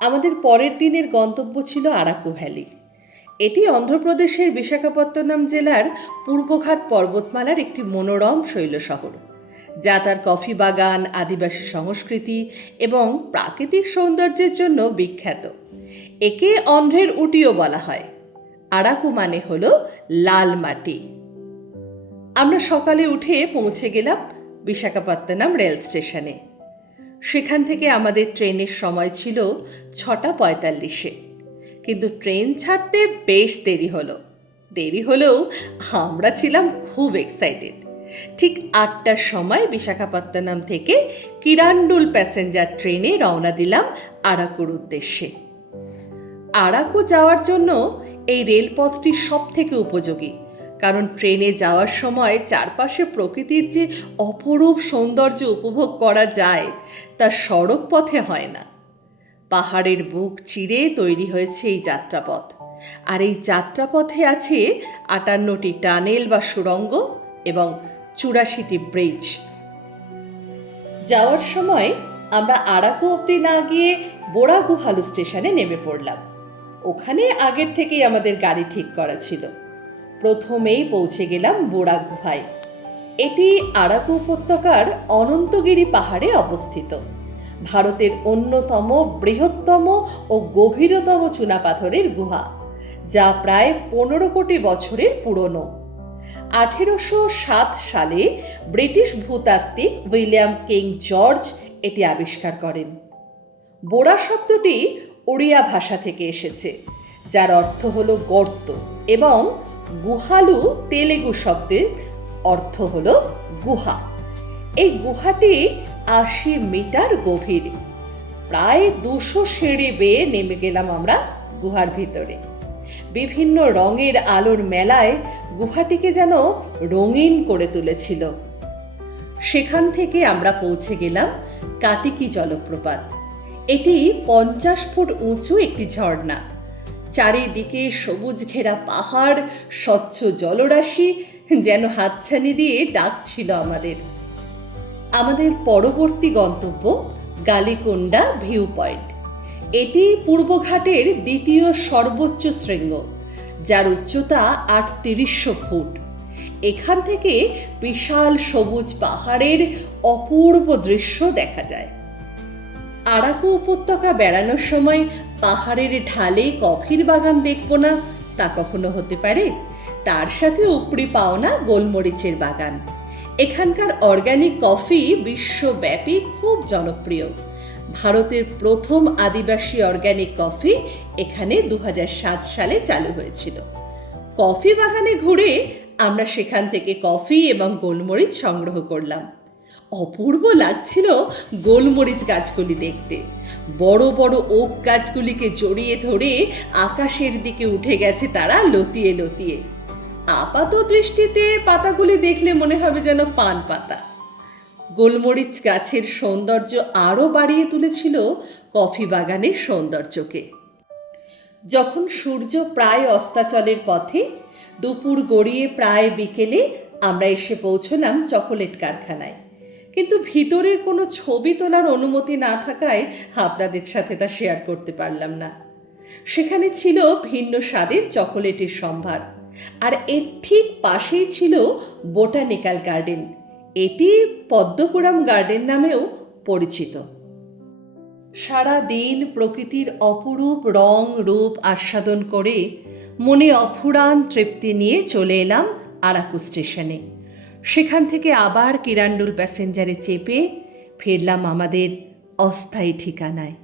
আমাদের পরের দিনের গন্তব্য ছিল আরাকু ভ্যালি। এটি অন্ধ্রপ্রদেশের বিশাখাপত্তনম জেলার পূর্বঘাট পর্বতমালার একটি মনোরম শৈল শহর, যা তার কফি বাগান, আদিবাসী সংস্কৃতি এবং প্রাকৃতিক সৌন্দর্যের জন্য বিখ্যাত। একে অন্ধ্রের উটিও বলা হয়। আরাকু মানে হল লাল মাটি। আমরা সকালে উঠে পৌঁছে গেলাম বিশাখাপত্তনম রেল স্টেশনে। সেখান থেকে আমাদের ট্রেনের সময় ছিল 6:45। কিন্তু ট্রেন ছাড়তে বেশ দেরি হলেও আমরা ছিলাম খুব এক্সাইটেড। ঠিক 8টার সময় বিশাখাপত্তনম থেকে কিরান্ডুল প্যাসেঞ্জার ট্রেনে রওনা দিলাম আরাকুর উদ্দেশ্যে। আরাকু যাওয়ার জন্য এই রেলপথটি সব থেকে উপযোগী, কারণ ট্রেনে যাওয়ার সময় চারপাশে প্রকৃতির যে অপরূপ সৌন্দর্য উপভোগ করা যায় তা সড়ক পথে হয় না। পাহাড়ের বুক চিরে তৈরি হয়েছে এই যাত্রাপথ, আর এই যাত্রাপথে আছে 58টি টানেল বা সুড়ঙ্গ এবং 84টি ব্রিজ। যাওয়ার সময় আমরা আরাকু অবধি না গিয়ে বোরাগুহালু স্টেশনে নেমে পড়লাম। ওখানে আগের থেকেই আমাদের গাড়ি ঠিক করা ছিল। প্রথমেই পৌঁছে গেলাম বোরা গুহায়। এটি আরাকু উপত্যকার অনন্তগিরি পাহাড়ে অবস্থিত। ভারতের অন্যতম বৃহত্তম ও গভীরতম চুনাপাথরের গুহা, যা প্রায় 15 কোটি বছরের পুরনো। 1807 সালে ব্রিটিশ ভূতাত্ত্বিক উইলিয়াম কিং জর্জ এটি আবিষ্কার করেন। বোরা শব্দটি ওড়িয়া ভাষা থেকে এসেছে, যার অর্থ হলো গর্ত, এবং গুহালু তেলেগু শব্দের অর্থ হলো গুহা। এই গুহাটি 80 মিটার গভীর। প্রায় 200 সিঁড়ি বেয়ে নেমে গেলাম আমরা গুহার ভিতরে। বিভিন্ন রঙের আলোর মেলায় গুহাটিকে যেন রঙিন করে তুলেছিল। সেখান থেকে আমরা পৌঁছে গেলাম কাটিকি জলপ্রপাত। এটি 50 ফুট উঁচু একটি ঝর্ণা। চারিদিকে সবুজ ঘেরা পাহাড়, স্বচ্ছ জলরাশি যেন হাতছানি দিয়ে ডাকছিল আমাদের পরবর্তী গন্তব্য গালিকোন্ডা ভিউ পয়েন্ট। এটি পূর্বঘাটের দ্বিতীয় সর্বোচ্চ শৃঙ্গ, যার উচ্চতা 3800 ফুট। এখান থেকে বিশাল সবুজ পাহাড়ের অপূর্ব দৃশ্য দেখা যায়। আরাকু উপত্যকা বেড়ানোর সময় পাহাড়ের ঢালে কফির বাগান দেখব না তা কখনো হতে পারে? তার সাথে উপরি পাওনা গোলমরিচের বাগান। এখানকার অর্গানিক কফি বিশ্বব্যাপী খুব জনপ্রিয়। ভারতের প্রথম আদিবাসী অর্গানিক কফি এখানে 2007 সালে চালু হয়েছিল। কফি বাগানে ঘুরে আমরা সেখান থেকে কফি এবং গোলমরিচ সংগ্রহ করলাম। অপূর্ব লাগছিল গোলমরিচ গাছগুলি দেখতে। বড় বড় ওক গাছগুলিকে জড়িয়ে ধরে আকাশের দিকে উঠে গেছে তারা লতিয়ে লতিয়ে। আপাত দৃষ্টিতে পাতাগুলি দেখলে মনে হবে যেন পান পাতা। গোলমরিচ গাছের সৌন্দর্য আরও বাড়িয়ে তুলেছিল কফি বাগানের সৌন্দর্যকে। যখন সূর্য প্রায় অস্তাচলের পথে, দুপুর গড়িয়ে প্রায় বিকেলে আমরা এসে পৌঁছলাম চকোলেট কারখানায়। কিন্তু ভিতরের কোনো ছবি তোলার অনুমতি না থাকায় আপনাদের সাথে তা শেয়ার করতে পারলাম না। সেখানে ছিল ভিন্ন স্বাদের চকোলেটের সম্ভার, আর এর ঠিক পাশেই ছিল বোটানিক্যাল গার্ডেন। এটি পদ্মপুরম গার্ডেন নামেও পরিচিত। সারা দিন প্রকৃতির অপরূপ রং রূপ আস্বাদন করে মনে অফুরান তৃপ্তি নিয়ে চলে এলাম আরাকু স্টেশনে। সেখান থেকে আবার কিরান্ডুল প্যাসেঞ্জারে চেপে ফিরলাম আমাদের অস্থায়ী ঠিকানায়।